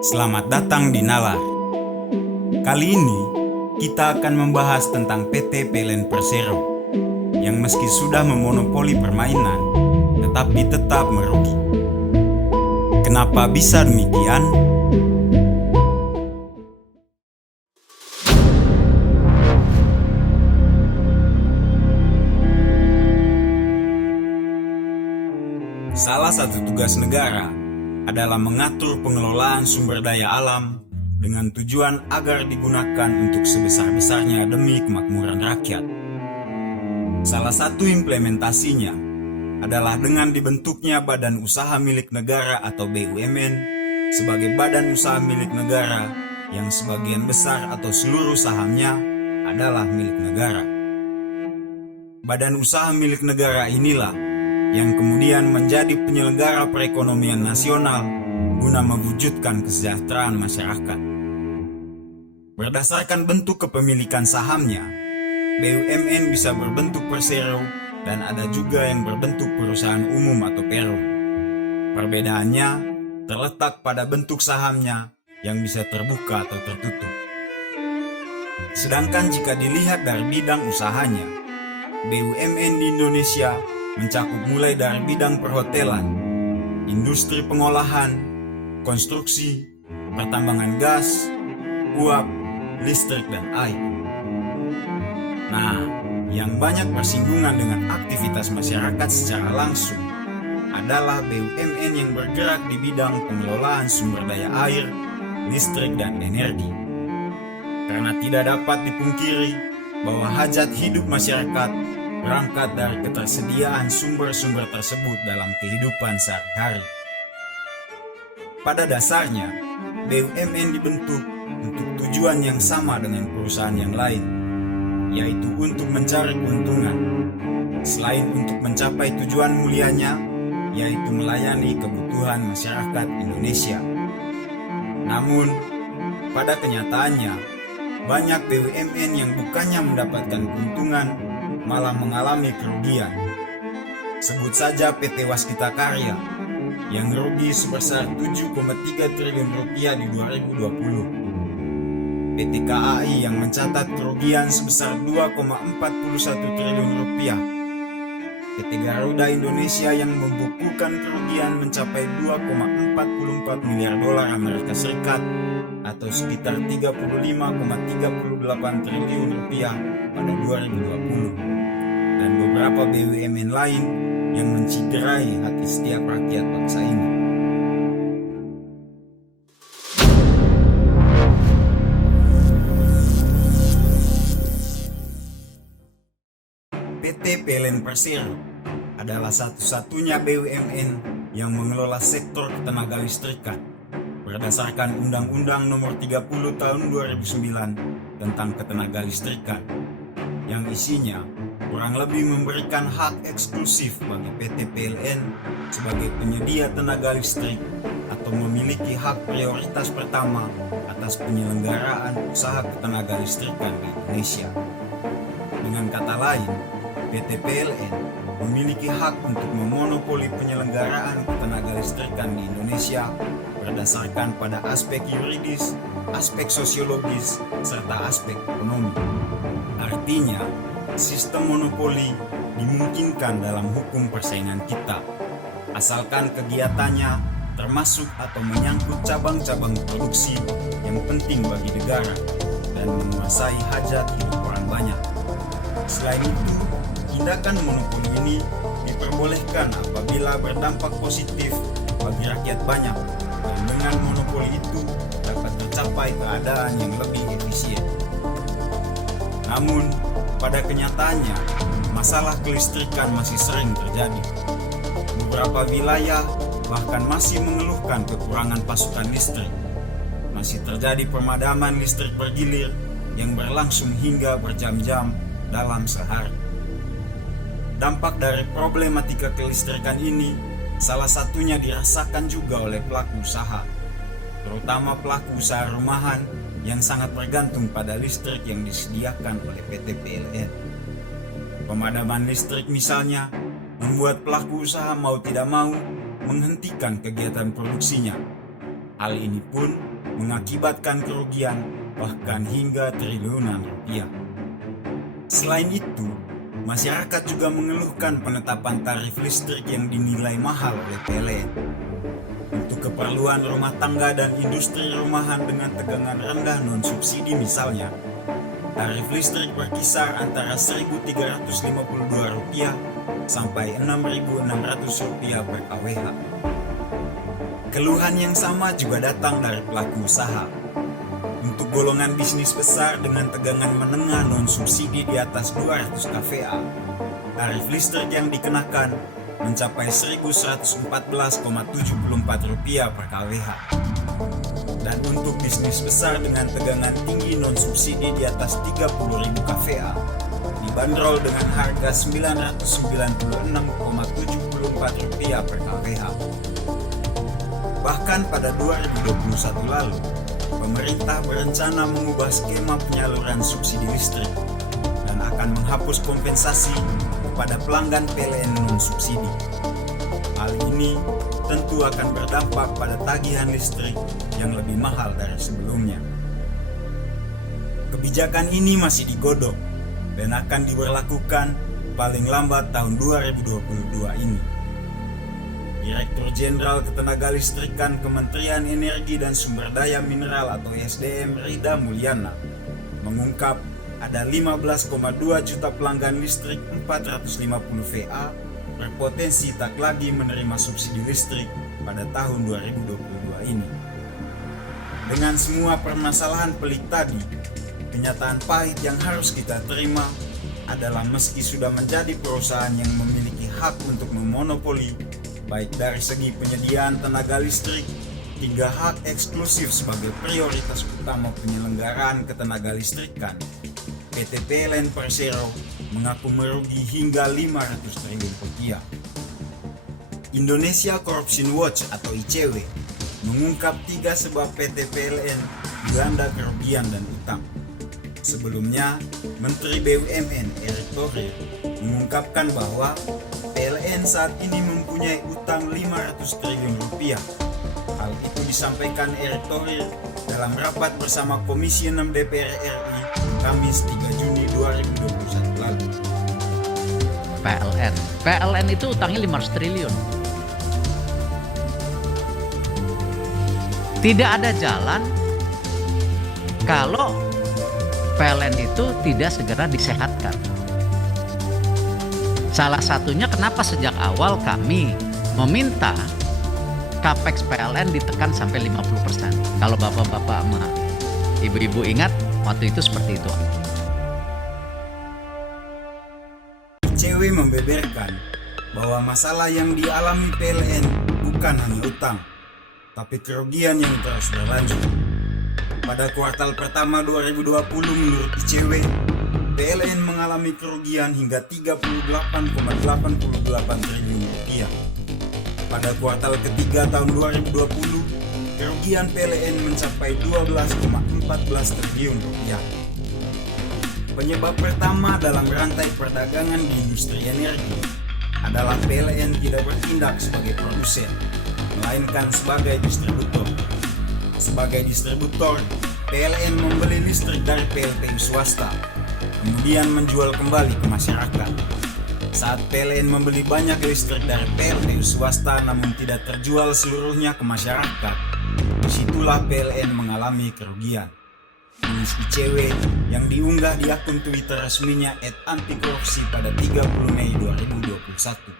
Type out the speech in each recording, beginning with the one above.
Selamat datang di Nalar. Kali ini kita akan membahas tentang PT PLN Persero yang meski sudah memonopoli permainan tetapi tetap merugi. Kenapa bisa demikian? Salah satu tugas negara adalah mengatur pengelolaan sumber daya alam dengan tujuan agar digunakan untuk sebesar-besarnya demi kemakmuran rakyat. Salah satu implementasinya adalah dengan dibentuknya Badan Usaha Milik Negara atau BUMN sebagai badan usaha milik negara yang sebagian besar atau seluruh sahamnya adalah milik negara. Badan usaha milik negara inilah yang kemudian menjadi penyelenggara perekonomian nasional guna mewujudkan kesejahteraan masyarakat. Berdasarkan bentuk kepemilikan sahamnya, BUMN bisa berbentuk persero dan ada juga yang berbentuk perusahaan umum atau perum. Perbedaannya terletak pada bentuk sahamnya yang bisa terbuka atau tertutup. Sedangkan jika dilihat dari bidang usahanya, BUMN di Indonesia mencakup mulai dari bidang perhotelan, industri pengolahan, konstruksi, pertambangan gas, uap, listrik, dan air. Nah, yang banyak bersinggungan dengan aktivitas masyarakat secara langsung adalah BUMN yang bergerak di bidang pengelolaan sumber daya air, listrik, dan energi. Karena tidak dapat dipungkiri bahwa hajat hidup masyarakat berangkat dari ketersediaan sumber-sumber tersebut dalam kehidupan sehari-hari. Pada dasarnya, BUMN dibentuk untuk tujuan yang sama dengan perusahaan yang lain, yaitu untuk mencari keuntungan, selain untuk mencapai tujuan mulianya, yaitu melayani kebutuhan masyarakat Indonesia. Namun, pada kenyataannya, banyak BUMN yang bukannya mendapatkan keuntungan, malah mengalami kerugian. Sebut saja PT Waskita Karya yang rugi sebesar 7,3 triliun rupiah di 2020. PT KAI yang mencatat kerugian sebesar 2,41 triliun rupiah. PT Garuda Indonesia yang membukukan kerugian mencapai 2,44 miliar dolar Amerika Serikat atau sekitar 35,38 triliun rupiah pada 2020. Dan beberapa BUMN lain yang menciderai hati setiap rakyat bangsa ini. PT PLN Persero adalah satu-satunya BUMN yang mengelola sektor ketenaga listrikan berdasarkan Undang-Undang Nomor 30 Tahun 2009 tentang ketenaga listrikan, yang isinya kurang lebih memberikan hak eksklusif bagi PT PLN sebagai penyedia tenaga listrik atau memiliki hak prioritas pertama atas penyelenggaraan usaha ketenaga listrikan di Indonesia. Dengan kata lain, PT PLN memiliki hak untuk memonopoli penyelenggaraan ketenaga listrikan di Indonesia berdasarkan pada aspek yuridis, aspek sosiologis, serta aspek ekonomi. Artinya, sistem monopoli dimungkinkan dalam hukum persaingan kita, asalkan kegiatannya termasuk atau menyangkut cabang-cabang produksi yang penting bagi negara dan menguasai hajat hidup orang banyak. Selain itu, tindakan monopoli ini diperbolehkan apabila berdampak positif bagi rakyat banyak, dan dengan monopoli itu dapat tercapai keadaan yang lebih efisien. Namun, pada kenyataannya, masalah kelistrikan masih sering terjadi. Beberapa wilayah bahkan masih mengeluhkan kekurangan pasokan listrik. Masih terjadi pemadaman listrik bergilir yang berlangsung hingga berjam-jam dalam sehari. Dampak dari problematika kelistrikan ini salah satunya dirasakan juga oleh pelaku usaha, terutama pelaku usaha rumahan yang sangat bergantung pada listrik yang disediakan oleh PT PLN. Pemadaman listrik misalnya membuat pelaku usaha mau tidak mau menghentikan kegiatan produksinya Hal ini pun mengakibatkan kerugian bahkan hingga triliunan rupiah. Selain itu, masyarakat juga mengeluhkan penetapan tarif listrik yang dinilai mahal oleh PLN. Untuk keperluan rumah tangga dan industri rumahan dengan tegangan rendah non-subsidi misalnya, tarif listrik berkisar antara Rp1.352 sampai Rp6.600 per kWh. Keluhan yang sama juga datang dari pelaku usaha. Untuk golongan bisnis besar dengan tegangan menengah non-subsidi di atas 200 kVA, tarif listrik yang dikenakan mencapai Rp1.114,74 per kWh. Dan untuk bisnis besar dengan tegangan tinggi non-subsidi di atas 30.000 kVA, dibanderol dengan harga Rp996,74 per kWh. Bahkan pada 2021 lalu, pemerintah berencana mengubah skema penyaluran subsidi listrik dan akan menghapus kompensasi kepada pelanggan PLN non-subsidi. Hal ini tentu akan berdampak pada tagihan listrik yang lebih mahal dari sebelumnya. Kebijakan ini masih digodok dan akan diberlakukan paling lambat tahun 2022 ini. Direktur Jenderal Ketenagalistrikan Kementerian Energi dan Sumber Daya Mineral atau SDM Rida Mulyana mengungkap ada 15,2 juta pelanggan listrik 450 VA berpotensi tak lagi menerima subsidi listrik pada tahun 2022 ini. Dengan semua permasalahan pelik tadi, kenyataan pahit yang harus kita terima adalah meski sudah menjadi perusahaan yang memiliki hak untuk memonopoli baik dari segi penyediaan tenaga listrik hingga hak eksklusif sebagai prioritas utama penyelenggaraan ketenaga listrikan, PT PLN Persero mengaku merugi hingga 500 triliun rupiah. Indonesia Corruption Watch atau ICW mengungkap 3 sebab PT PLN dilanda kerugian dan utang. Sebelumnya, Menteri BUMN Erick Thohir mengungkapkan bahwa PLN saat ini mempunyai utang 500 triliun rupiah. Hal itu disampaikan Erick Thohir dalam rapat bersama Komisi 6 DPR RI Kamis 3 Juni 2021 lalu. PLN itu utangnya 500 triliun. Tidak ada jalan kalau PLN itu tidak segera disehatkan. Salah satunya kenapa sejak awal kami meminta Capex PLN ditekan sampai 50%. Kalau bapak-bapak sama ibu-ibu ingat, waktu itu seperti itu. ICW membeberkan bahwa masalah yang dialami PLN bukan hanya utang, tapi kerugian yang terus berlanjut. Pada kuartal pertama 2020 menurut ICW, PLN mengalami kerugian hingga 38,88 triliun rupiah. Pada kuartal ketiga tahun 2020, kerugian PLN mencapai 12,14 triliun rupiah. Penyebab pertama dalam rantai perdagangan di industri energi adalah PLN tidak bertindak sebagai produsen, melainkan sebagai distributor. Sebagai distributor, PLN membeli listrik dari PLTU swasta, kemudian menjual kembali ke masyarakat. Saat PLN membeli banyak listrik dari PLTU swasta namun tidak terjual seluruhnya ke masyarakat, disitulah PLN mengalami kerugian. Tulis ICW yang diunggah di akun Twitter resminya @antikorupsi pada 30 Mei 2021.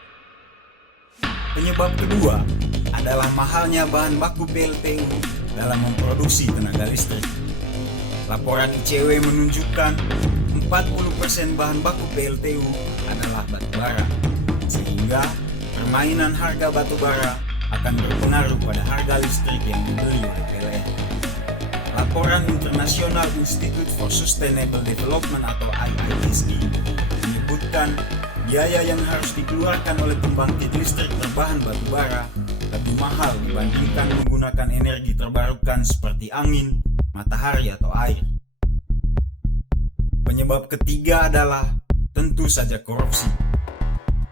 Penyebab kedua adalah mahalnya bahan baku PLTU dalam memproduksi tenaga listrik. Laporan ICW menunjukkan 40% bahan baku PLTU adalah batubara, sehingga permainan harga batubara akan berpengaruh pada harga listrik yang dibeli oleh PLN. Laporan International Institute for Sustainable Development atau IISD menyebutkan biaya yang harus dikeluarkan oleh pembangkit listrik berbahan batubara lebih mahal dibandingkan menggunakan energi terbarukan seperti angin, matahari atau air. Penyebab ketiga adalah tentu saja korupsi.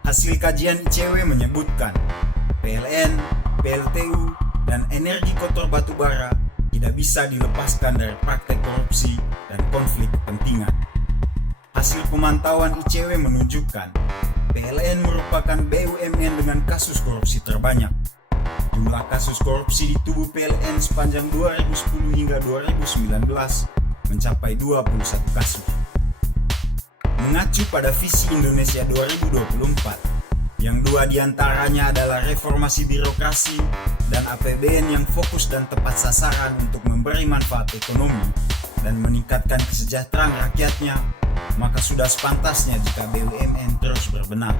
Hasil kajian ICW menyebutkan PLN, PLTU, dan energi kotor batu bara tidak bisa dilepaskan dari praktek korupsi dan konflik kepentingan. Hasil pemantauan ICW menunjukkan PLN merupakan BUMN dengan kasus korupsi terbanyak. Jumlah kasus korupsi di tubuh PLN sepanjang 2010 hingga 2019 mencapai 21 kasus. Mengacu pada visi Indonesia 2024, yang dua diantaranya adalah reformasi birokrasi dan APBN yang fokus dan tepat sasaran untuk memberi manfaat ekonomi dan meningkatkan kesejahteraan rakyatnya, maka sudah sepantasnya jika BUMN terus berbenah.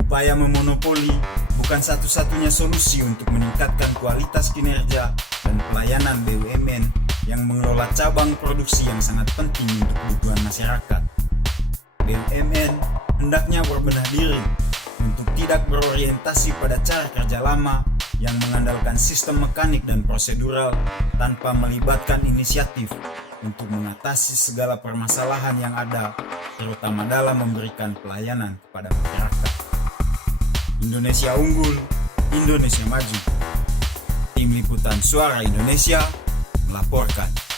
Upaya memonopoli bukan satu-satunya solusi untuk meningkatkan kualitas kinerja dan pelayanan BUMN yang mengelola cabang produksi yang sangat penting untuk kebutuhan masyarakat. BUMN hendaknya berbenah diri untuk tidak berorientasi pada cara kerja lama yang mengandalkan sistem mekanik dan prosedural tanpa melibatkan inisiatif untuk mengatasi segala permasalahan yang ada, terutama dalam memberikan pelayanan kepada masyarakat. Indonesia unggul, Indonesia maju. Tim Liputan Suara Indonesia melaporkan.